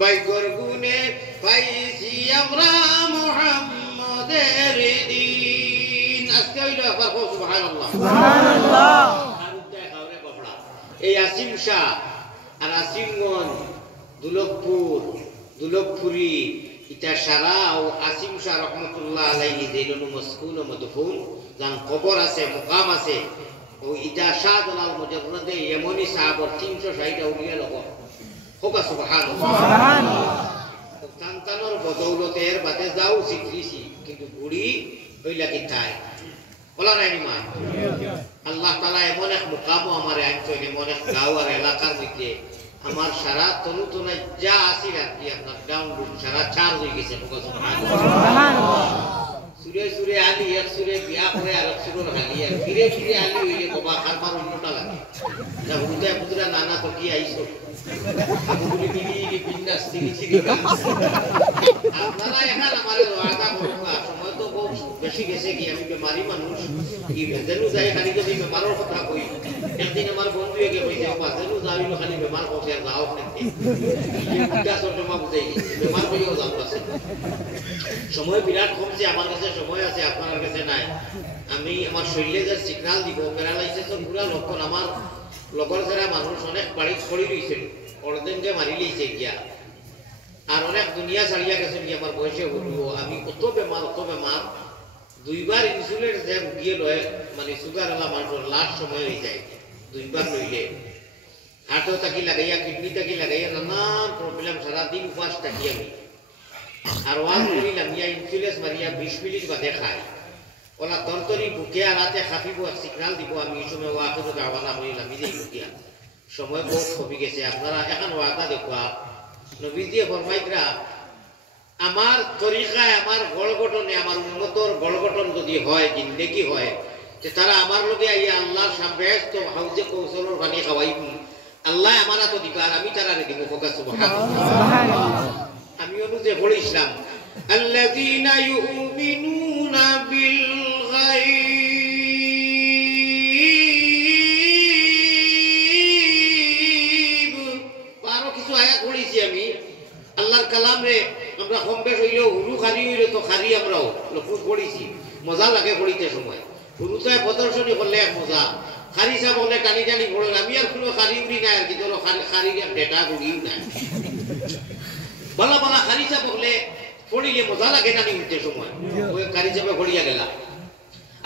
ভাগ্যর গুণে পাইছি আমরা মুহাম্মাদের দিন। আজকে হইল একবার সুবহানাল্লাহ সুবহানাল্লাহ। এই আসিম শাহ আর আসিমগঞ্জ দুলকপুরি ইটা সারা ও আসিম শাহ রহমতুল্লাহ আলাইহি যেইলনু মসকুন ও মদফুন যান কবর আছে মুকাম আছে ও ইটা শাহ দালাল মুজাররদে ইয়েমনি সাহাবর 360 আউলিয়া লোক হোক সুবহানাল্লাহ সুবহানাল্লাহ। সন্তানর বদৌলতের বাতে যাও শিখরিছি কিন্তু বুড়ি হইলা কি তাই বলা নাই মা। আল্লাহ তাআলা এমন এক মুকামও আমারে আনছে, এমন এক গাঁও আর এলাকার মধ্যে আমার সারা তনু তনু যা আসিল আর কি আপনার ডাউনলোড সারা চার্জ হয়ে গেছে। সুরে সুরে আলি এক সুরে বিয়া করে আর এক সুরের হালি আর ফিরে ফিরে আলি হইলে বাবা খারবার উন্নটা লাগে যা হুদা পুদরা নানা তো কি আইছো আগুলি বিলি বিন্দাস তিরি তিরি আপনারা এখন আমারে ওয়াদা করুন। সময় তো বহু বেশি গেছে কি আমি বেমারি মানুষ কি ভেজেলু যাই খালি যদি বেমারের কথা কই একদিন আমার বন্ধু এগে কইছে বাবা ভেজেলু যাইলো খালি বেমার কইছে আর যাও না এই বুঝা সরজমা বুঝাই বেমার কইও যাও আছে। সময় বিরাট কমছে আমার কাছে, সময় আছে আপনার কাছে নাই। আমি আমার শরীরে যে সিগন্যাল দিব প্যারালাইসিসের পুরা লক্ষণ আমার লগর যারা মানুষ অনেক বাড়ি পড়ি রয়েছিল অর্ধেনকে মারি লিয়েছে গিয়া আর অনেক দুনিয়া ছাড়িয়া গেছে গিয়ে আমার বয়সে হলো। আমি কত বেমার দুইবার ইনসুলিন যে গিয়ে লয় মানে সুগার আলা মানুষের লাস্ট সময় হয়ে যায় দুইবার লইলে হার্টও তাকি লাগাইয়া কিডনি তাকি লাগাইয়া নানান প্রবলেম সারাদিন উপাস থাকি আমি আর ওয়াজ করিলাম ইয়া ইনসুলেন্স মারিয়া 20 মিনিট বাদে খাই ওলা তরতরি বুকে রাতে খাফিব সিগন্যাল দিব আমি এই সময় ওয়াকে তো দাওয়ানা করিলাম এই বুকিয়া সময় বহুত কমে গেছে। আপনারা এখন ওয়াদা দেখুয়া নবীজিয়ে ফরমাইতরা আমার তরিকায় আমার গড়গঠনে আমার উন্মতর গড়গঠন যদি হয় জিন্দেগি হয় যে তারা আমার লগে আইয়া আল্লাহর সামনে তো হাউজে কৌশলের পানি খাওয়াইব আল্লাহ আমার তো দিবা আর আমি তারা দিব ফোকাস সুবহানাল্লাহ। আমি অনুযায়ী পড়ে ইসলাম আল্লাযীনা ইউমিনুনা বিল গায়ব আরো কিছু আয়াত পড়েছি আমি আল্লাহর কালামে আমরা কম বেশ হইলেও হুরু খারি হইলে তো খারি আমরাও লক্ষ্য পড়েছি মজা লাগে পড়িতে সময় হুরুতে প্রদর্শনী করলে এক মজা খারি সাহেব বলে টানি টানি পড়ে আমি আর কোনো খারি উড়ি নাই আর কি ধরো খারি ডেটা উড়িও নাই বলা বলা খারি সাহেব বলে পড়িলে মজা লাগে টানি উঠতে সময় ওই খারি সাহেবে পড়িয়া গেলা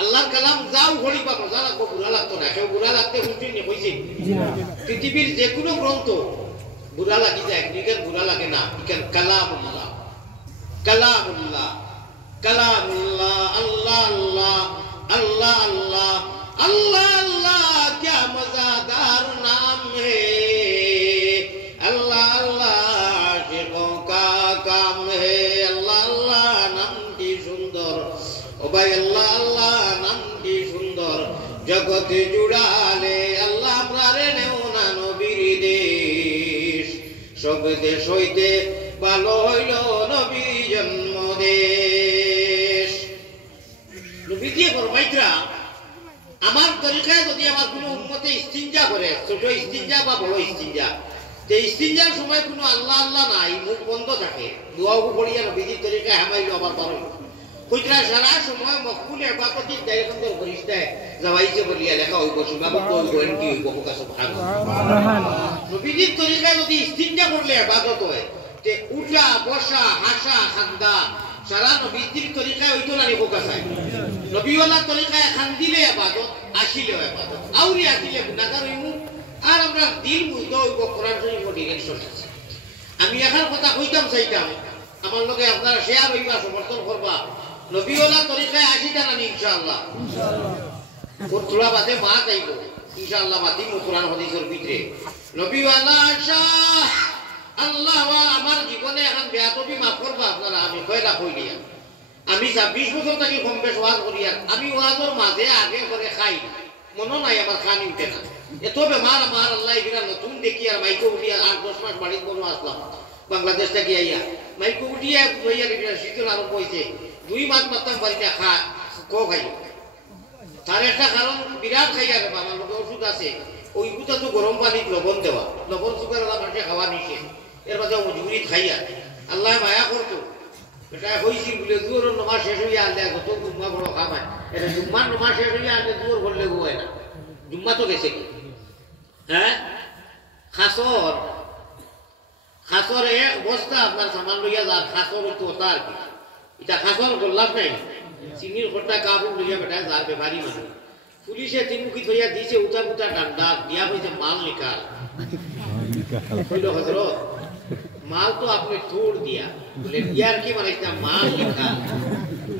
আল্লাহর কালাম যাও পড়িবা মজা লাগবো বুড়া লাগতো না কেউ বুড়া লাগতে বুঝছি নি কইছি পৃথিবীর যে কোনো গ্রন্থ বুড়া লাগি যায় একদিকে বুড়া লাগে না ইকান কালামুল্লাহ কালামুল্লাহ কালামুল্লাহ আল্লাহ আল্লাহ আল্লাহ আল্লাহ अल्लाह अल्लाह क्या मज़ेदार नाम है अल्लाह अल्लाह आशिकों का काम है अल्लाह अल्लाह नाम की सुंदर ओ भाई अल्लाह अल्लाह नाम की सुंदर जगत जुड़ाले अल्लाह प्रारे नेउना नबीर देश सब देश হইতে ভালো হইল নবী জন্ম দেশ। নবীজি ফরমাইতরা আমার তরিকায় যদি আমার কোনো উম্মতে ইস্তিনজা করে ছোট ইস্তিনজা বা বড় ইস্তিনজা যে ইস্তিনজার সময় কোনো আল্লাহ আল্লাহ নাই মুখ বন্ধ থাকে দোয়াও পড়িয়া নবীজির তরিকায় হামাইলো আবার পারো কইতরা সারা সময় মকবুল ইবাদতির দায়িত্ব করিসতে যাওয়াইছে বলিয়া লেখা হইব সীমাবদ্ধ হইব এমনি হইব ফোকাস সুবহানাল্লাহ। নবীজির তরিকায় যদি ইস্তিনজা করলে ইবাদত হয় তে উঠা বসা হাসা খান্দা সারা নবীজির তরিকায় হইতো না নি ফোকাস হয় নবীওয়ালা তরিকায় খান দিলে ইবাদত আসিলেও ইবাদত আউরি আসিলে গুনাহগার হইমু আর আমরা দিল বুঝতে হইব কোরআন শরীফ ডিরেকশন আছে। আমি এখন কথা কইতাম চাইতাম আমার লগে আপনারা শেয়ার হইবা সমর্থন করবা নবীওয়ালা তরিকায় আসিতা না ইনশাআল্লাহ থোড়া বাদে মা যাইব ইনশাআল্লাহ মাতিম কোরআন হাদিসের ভিতরে নবীওয়ালা শাহ আল্লাহ আমার জীবনে এখন বেয়াদবি মাফ করবা আপনারা আমি কয়লা কই দিয়া আমি 26 বছর থেকে কম বেশ ওয়াজ করি আর আমি ওয়াজের মাঝে আগে করে খাই মনে নাই আমার খানি উঠে না এত বেমার আমার আল্লাহ এগুলা নতুন দেখি আর মাইকো উঠিয়া 8-10 মাস বাড়িতে বনো আসলাম বাংলাদেশ থেকে আইয়া মাইকো উঠিয়া হইয়া শীতল আরম্ভ হয়েছে 2 মাস মাত্রাম বাড়িতে খাই তার একটা কারণ বিরাট খাইয়া গেবা আমার লোকের ওষুধ আছে ওই গুতা তো গরম পানিত লবণ দেওয়া লবণ সুগার মানুষে খাওয়া নিষেধ এর বাদে মজবুরি খাইয়া আল্লাহ মায়া করতো এটা হয়েছিল বলে দুয়ার নমাজ শেষ হইয়া আনলে কত জুম্মা বড় খামায় এটা জুম্মার নমাজ শেষ হইয়া আনলে দুয়ার করলে হয় না জুম্মা তো গেছে কি হ্যাঁ খাসর এক বস্তা আপনার সামান লইয়া যার খাসর হইতো তার কি এটা খাসর গোল্লাপ নাই চিনির খোটা কাপড় লইয়া বেটায় যার ব্যাপারী মানুষ পুলিশে তিনমুখী ধরিয়া দিয়েছে উঠা পুটা ডান্ডা দিয়া হয়েছে মাল নিকাল হজরত মাল তো আপনি থোড় দিয়া বলে ইয়ার কি মানে মাল নিকাল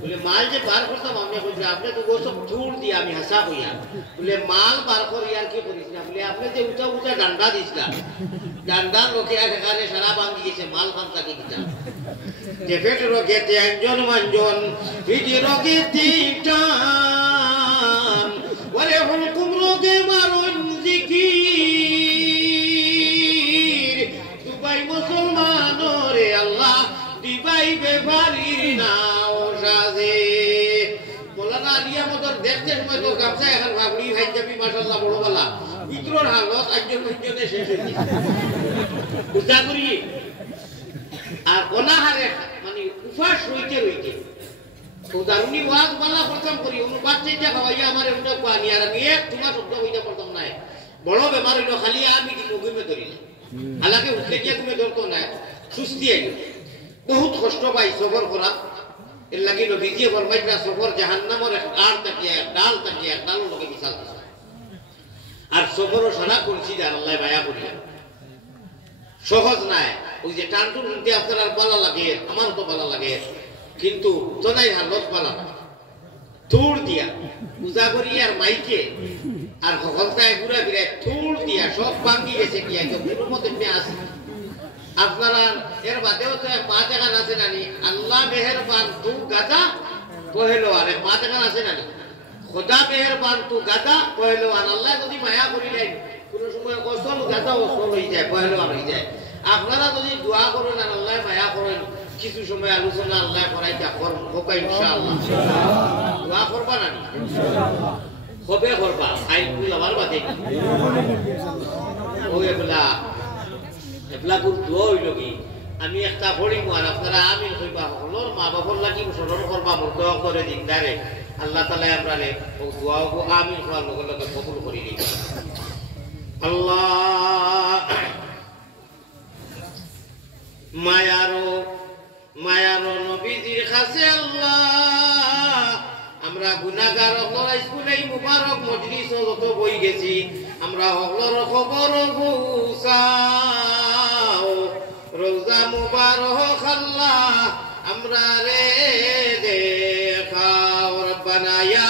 বলে মাল যে বার করতাম আমি বলছি আপনি তো সব থোড় দিয়া আমি হাসা হইয়া বলে মাল বার কর ইয়ার কি করিস না বলে আপনি যে উঠা উঠা ডান্ডা দিছিলা ডান্ডা লোকেরা সেখানে সারা বাঙ্গি গেছে মাল খান তাকে দিতাম যে পেট রোগে একজন মানজন পিঠে রোগে তিনটান ওরে হুকুম রোগে মারুন জিকির দুবাই মুসলমান রে আল্লাহ দিবাই বেভারির নাও সাজে মোলানা আলিয়া মদর দেখতে সময় তো গামছা এখন ভাবলি ভাই যাবি মাশাআল্লাহ বড় বলা ভিতর হালত একজন একজনে শেষ হয়ে গেছে বুঝা করি আর অনাহারে মানে উপাস রইতে উদাহরণী ওয়াজ বালা প্রথম করি অনুবাদ চেষ্টা খাওয়াইয়া আমার এমন পানি আর আমি এক তোমার শব্দ হইতে পারতাম না বড় বেমার হইল খালি আমি কিন্তু ঘুমে ধরিলে হালাকে উঠলে গিয়ে ঘুমে ধরতো না সুস্থি আইল বহুত কষ্ট পাই সফর করা এর লাগি নবীজিয়ে ফরমাইলা সফর জাহান্নামের এক ডাল তাকিয়ে এক ডাল লোকে মিশাল আর সফরও সারা করছি যে আল্লাহ মায়া করিয়া সহজ নাই ওই যে টানটুন শুনতে আপনার আর পালা লাগে আমার তো পালা লাগে কিন্তু তোলাই হালত পালা থুর দিয়া পূজা করি আর মাইকে আর হলতায় ঘুরা ফিরে থুর দিয়া সব ভাঙ্গি গেছে কি একদম কোনো মতে আসে আপনারা এর বাদেও তো মা দেখান আছে নানি আল্লাহ মেহেরবান তু গাদা পহেলোয়ান মা দেখান আছে নানি খোদা মেহেরবান তু গাদা পহেলোয়ান আল্লাহ যদি মায়া করিলেন কোন সময় অসল গাদা অসল হয়ে যায় পহেলোয়ান হয়ে যায় আপনারা যদি দোয়া করেন আর আল্লাহ মায়া করেন কিছু সময় আলোচনা আল্লাহ করাইতে হোকা ইনশাআল্লাহ দোয়া করবা না হবে করবা আই আমার বাদে ও এগুলা এগুলাগুর দোয়া হইল কি আমি একটা পড়িম আর আপনারা আমিন কইবা হলোর মা বাবার লাগি স্মরণ করবা মোর দোয়া করে দিন দারে আল্লাহ তাআলা আমরারে ও দোয়া ও আমিন করার লগে লগে কবুল করি দিন আল্লাহ মায়ারো নবীজির কাছে আল্লাহ আমরা গুনাহগার হকল স্কুলে মুবারক মজলিস যত বই গেছি আমরা হকলর খবর পৌঁছাও রোজা মুবারক আল্লাহ আমরা রে দেখাও রব্বানা ইয়া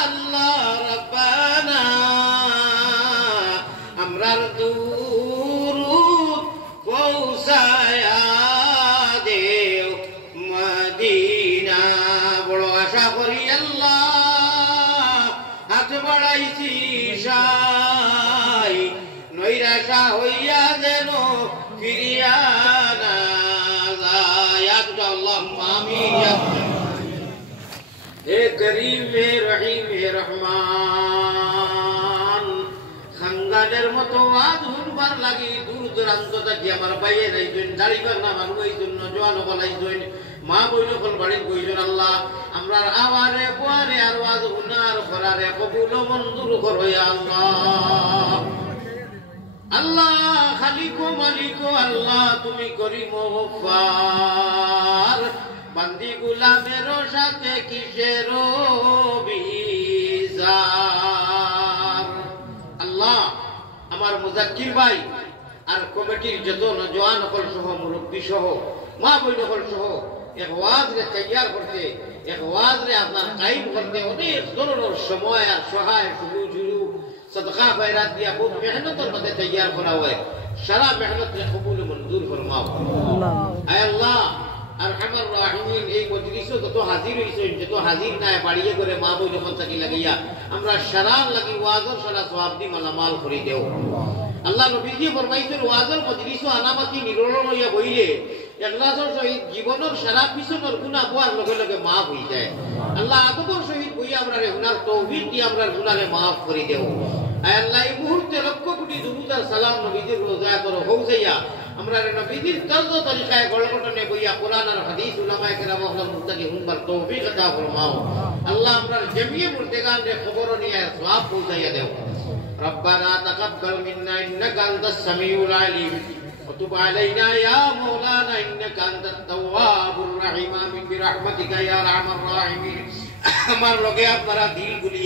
আল্লাহ রব্বানা আমরার দুরুদ পৌঁছায়া দেও মদিনা বড় আশা করি আল্লাহ হাত বাড়াইছি সাই নৈরাশা হইয়া যেন ফিরিয়া না যায় আল্লাহুম্মা আমিন হে করিম হে রহিম হে রহমান খানদানের মতো আজ হুনবার লাগি দূর দূরান্ত থেকে আমার বাইরে যাইছেন দাড়িবার না মানুষ হইছেন নজওয়ান বলাইছেন মা বইন কোন বাড়ির বইছেন আল্লাহ আমরার আওয়ারে বুয়ারে আর ওয়াজ হুনার করারে কবুল মঞ্জুর করো ইয়া আল্লাহ আল্লাহ খালিকো মালিকো আল্লাহ তুমি করিম গফফার বান্দি গুলামের সাথে কিসের বিচার আল্লাহ আমার মুজাক্কির ভাই আর কমিটির যত নওজওয়ান হল সহ মুরব্বী সহ মা বইন হল সহ এক ওয়াজ রে তৈয়ার করতে এক ওয়াজ রে আপনার কায়েম করতে অনেক ধরনের সময় আর সহায় সুযোগ সদকা খয়রাত দিয়া খুব মেহনতের মধ্যে তৈয়ার করা হয় সারা মেহনত রে কবুল মঞ্জুর ফরমাও আয় আল্লাহ আরহামার রাহিমিন এই মজলিসে যত হাজির হইছেন যত হাজির নাই বাড়িয়ে করে মা বই যখন থাকি লাগিয়া আমরা সারার লাগি ওয়াজর সারা সওয়াব দি মালামাল করে দেও আল্লাহ নবীজি ফরমাইছেন ওয়াজর মজলিসে আনামাতি নিরলন হইয়া বইলে একলাসর সহিত জীবনের সারা পিছনের গুনাহ বোয়ার লগে লগে মাফ হই যায় আল্লাহ আদবর সহিত বই আমরা রে গুনার তৌফিক দি আমরা গুনাহে মাফ করে দেও আয় আল্লাহ এই মুহূর্তে লক্ষ কোটি দুরুদ আর সালাম নবীজির রোজায় করো হউসাইয়া আমরা নবীজির তর্জ তরিকায় গড়গড়নে বইয়া কোরআন আর হাদিস উলামায়ে কেরাম হল মুত্তাকি হুম্বার তৌফিক আতা ফরমাও আল্লাহ আমরা জমিয়ে মুর্তেগান রে খবর নিয়ে সওয়াব পৌঁছাইয়া দেও ربنا تقبل منا انك انت السميع العليم وتب علينا يا مولانا انك انت التواب الرحيم من برحمتك يا ارحم الراحمين আমার লগে আপনারা দিল গুলি